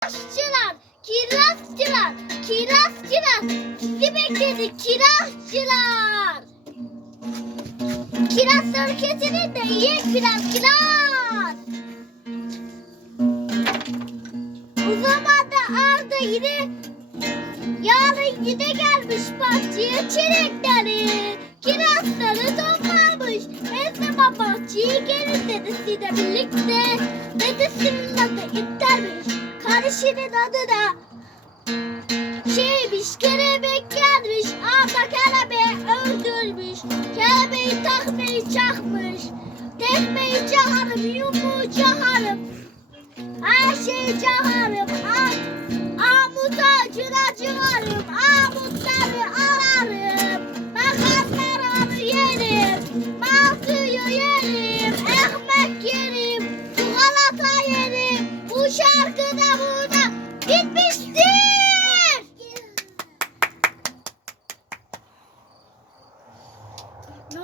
Kirazcılar, kirazcılar, kirazcılar. Sizi bekledi kirazcılar. Kirazları kesilir de yiyek biraz kiraz. O zaman da Arda yine yarın yine gelmiş bahçeye çilekleri. Kirazları toplamış. Her zaman bahçeye gelin dedi sizinle birlikte. Dedesinin adı İttermiş. Kardeşinin adı da şeymiş kelebek gelmiş. Arda kelebeği öldürmüş. Kelebeği takmayı çakmış. Tekmeyi çakarım, yumruğu çakarım. Her şeyi çakarım. Am, amut ağacına çıkarım. Amutları ararım. Makarnaları yerim. Mantıyı yerim. Ekmek yerim. Çikolata yerim. Bu şarkı burada bitmiştir. Ne?